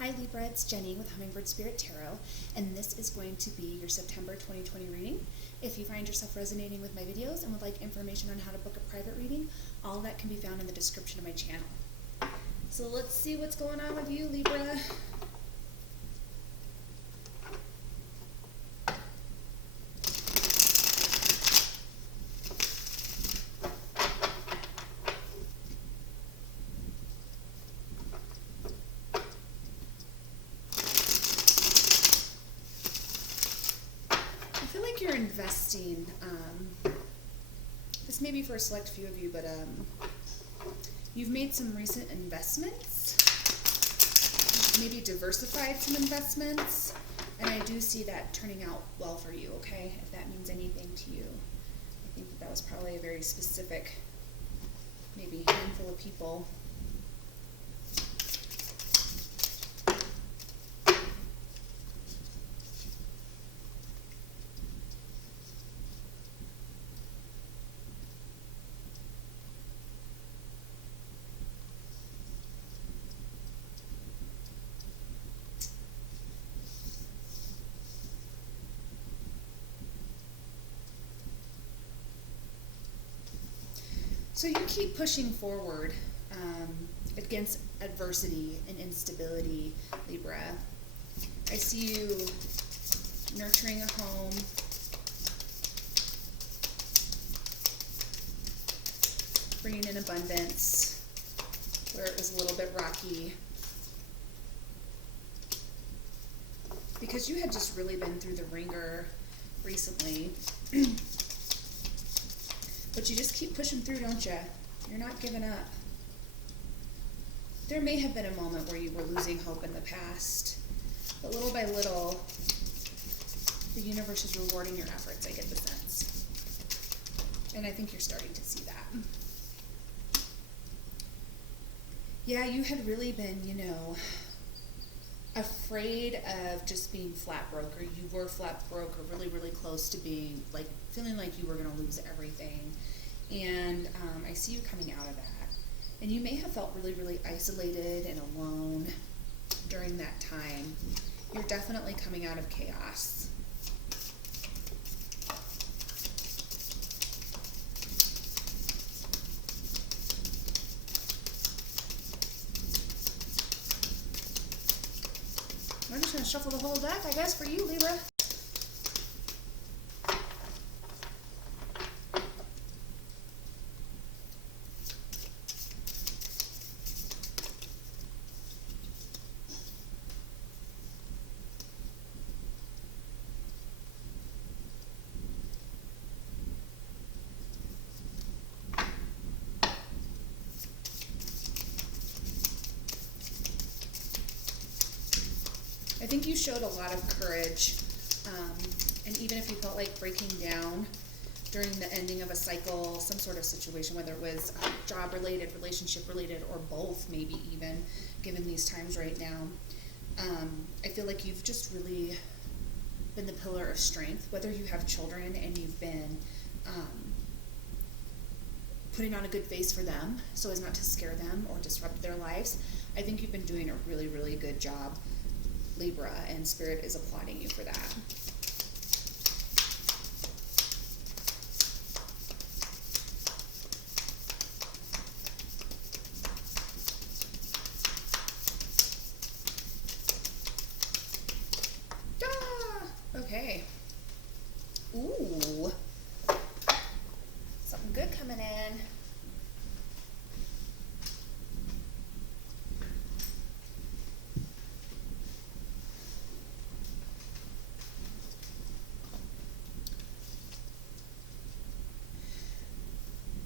Hi Libra, it's Jenny with Hummingbird Spirit Tarot, and this is going to be your September 2020 reading. If you find yourself resonating with my videos and would like information on how to book a private reading, all of that can be found in the description of my channel. So let's see what's going on with you, Libra. I feel like you're investing, this may be for a select few of you, but you've made some recent investments, maybe diversified some investments, and I do see that turning out well for you, okay, if that means anything to you. I think that was probably a very specific, maybe handful of people. So you keep pushing forward against adversity and instability, Libra. I see you nurturing a home, bringing in abundance where it was a little bit rocky. Because you had just really been through the ringer recently. But you just keep pushing through, don't you? You're not giving up. There may have been a moment where you were losing hope in the past, but little by little, the universe is rewarding your efforts, I get the sense. And I think you're starting to see that. Yeah, you had really been, afraid of just being flat broke, or you were flat broke, or really, really close to being, feeling like you were going to lose everything. And I see you coming out of that. And you may have felt really, really isolated and alone during that time. You're definitely coming out of chaos. I'm just going to shuffle the whole deck, I guess, for you, Libra. I think you showed a lot of courage, and even if you felt like breaking down during the ending of a cycle, some sort of situation, whether it was job-related, relationship-related, or both, maybe even, given these times right now, I feel like you've just really been the pillar of strength, whether you have children and you've been putting on a good face for them so as not to scare them or disrupt their lives. I think you've been doing a really, really good job, Libra, and Spirit is applauding you for that. Okay. Ooh. Something good coming in.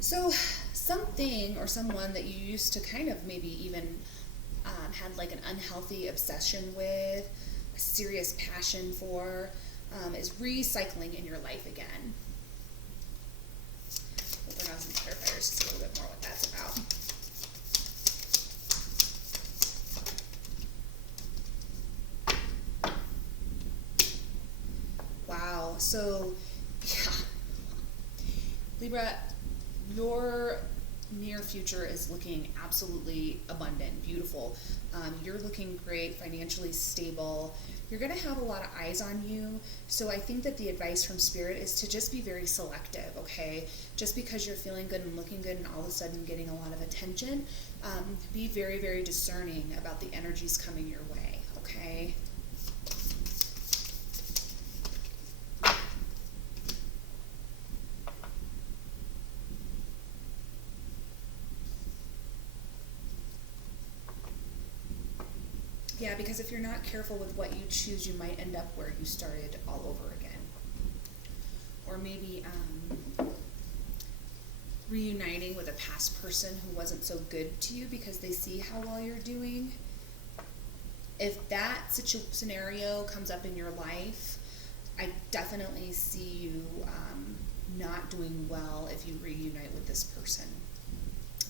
So something or someone that you used to kind of maybe even had like an unhealthy obsession with, a serious passion for, is recycling in your life again. We'll bring on some clarifiers to see a little bit more what that's about. Wow, so yeah, Libra, your near future is looking absolutely abundant, beautiful. You're looking great, financially stable. You're going to have a lot of eyes on you. So I think that the advice from Spirit is to just be very selective, okay? Just because you're feeling good and looking good and all of a sudden getting a lot of attention, be very, very discerning about the energies coming your way, okay? Yeah, because if you're not careful with what you choose, you might end up where you started all over again. Or maybe reuniting with a past person who wasn't so good to you because they see how well you're doing. If that scenario comes up in your life, I definitely see you not doing well if you reunite with this person.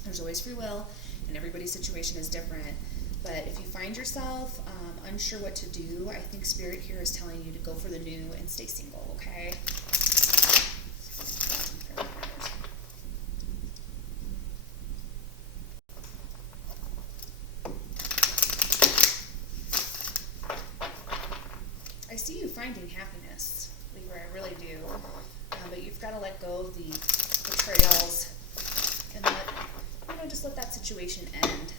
There's always free will, and everybody's situation is different. But if you find yourself unsure what to do, I think Spirit here is telling you to go for the new and stay single, okay? I see you finding happiness, Libra, I really do. But you've got to let go of the betrayals and just let that situation end.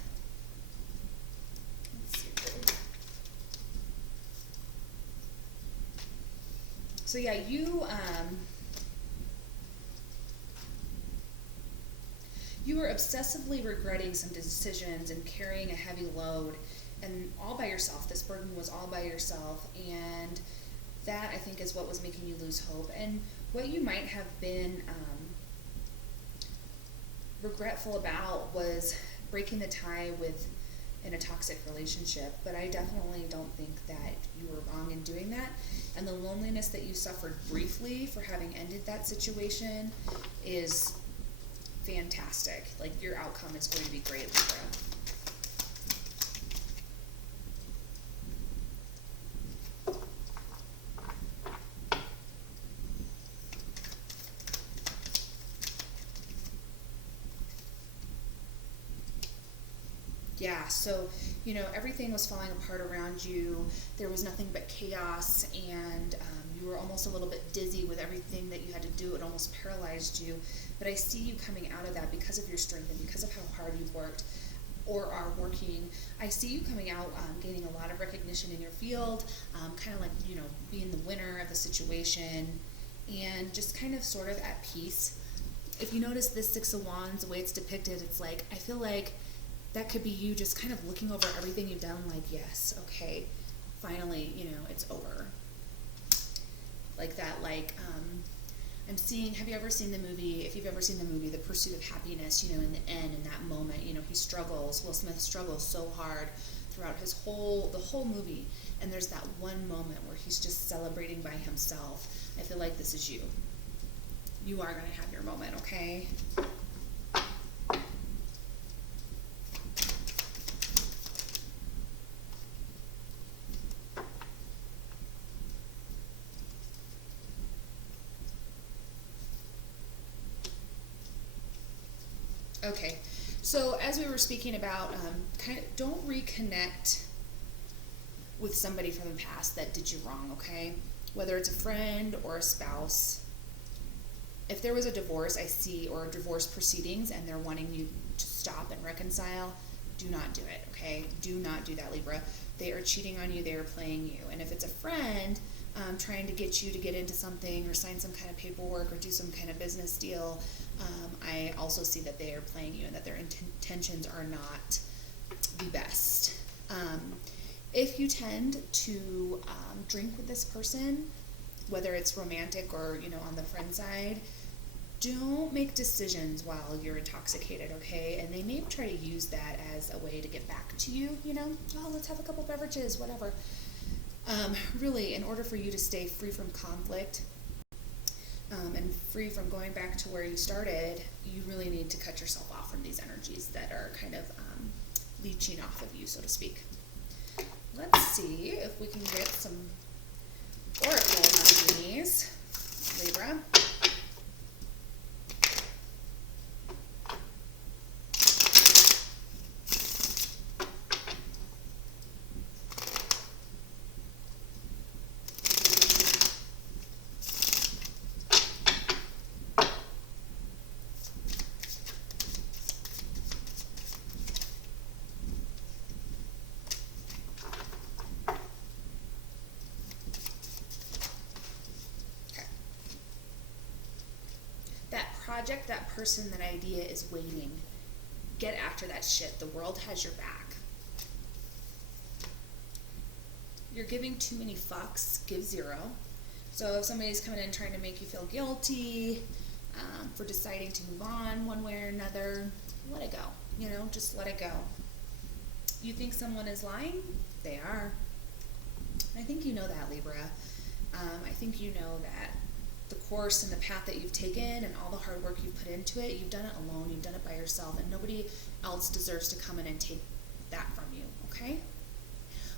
So yeah, you were obsessively regretting some decisions and carrying a heavy load, and all by yourself. This burden was all by yourself, and that, I think, is what was making you lose hope. And what you might have been regretful about was breaking the tie in a toxic relationship, but I definitely don't think that you were wrong in doing that. And the loneliness that you suffered briefly for having ended that situation is fantastic. Like, your outcome is going to be great, Libra. Yeah, so, everything was falling apart around you. There was nothing but chaos, and you were almost a little bit dizzy with everything that you had to do. It almost paralyzed you. But I see you coming out of that because of your strength and because of how hard you've worked or are working. I see you coming out, gaining a lot of recognition in your field, kind of like, being the winner of the situation, and just kind of sort of at peace. If you notice this Six of Wands, the way it's depicted, it's like, I feel like that could be you just kind of looking over everything you've done, like, yes, okay, finally, it's over. Like that, I'm seeing, have you ever seen the movie, if you've ever seen the movie, The Pursuit of Happiness, in the end, in that moment, Will Smith struggles so hard throughout the whole movie, and there's that one moment where he's just celebrating by himself. I feel like this is you. You are going to have your moment, okay? Okay, so as we were speaking about, don't reconnect with somebody from the past that did you wrong, okay? Whether it's a friend or a spouse. If there was a divorce, I see, or divorce proceedings, and they're wanting you to stop and reconcile, do not do it, okay? Do not do that, Libra. They are cheating on you. They are playing you. And if it's a friend trying to get you to get into something or sign some kind of paperwork or do some kind of business deal, I also see that they are playing you and that their intentions are not the best. If you tend to drink with this person, whether it's romantic or, on the friend side, don't make decisions while you're intoxicated, okay? And they may try to use that as a way to get back to you, oh, let's have a couple beverages, whatever. Really, in order for you to stay free from conflict and free from going back to where you started, you really need to cut yourself off from these energies that are kind of leeching off of you, so to speak. Let's see if we can get some oracle on these, Libra. project, that person, that idea is waiting. Get after that shit. The world has your back. You're giving too many fucks, give zero. So if somebody's coming in trying to make you feel guilty for deciding to move on one way or another, let it go. You know, just let it go. You think someone is lying? They are. I think you know that, Libra. I think you know that the course and the path that you've taken and all the hard work you've put into it, you've done it alone, you've done it by yourself, and nobody else deserves to come in and take that from you, okay?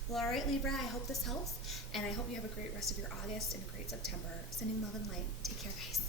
Well, all right, Libra, I hope this helps, and I hope you have a great rest of your August and a great September. Sending love and light. Take care, guys.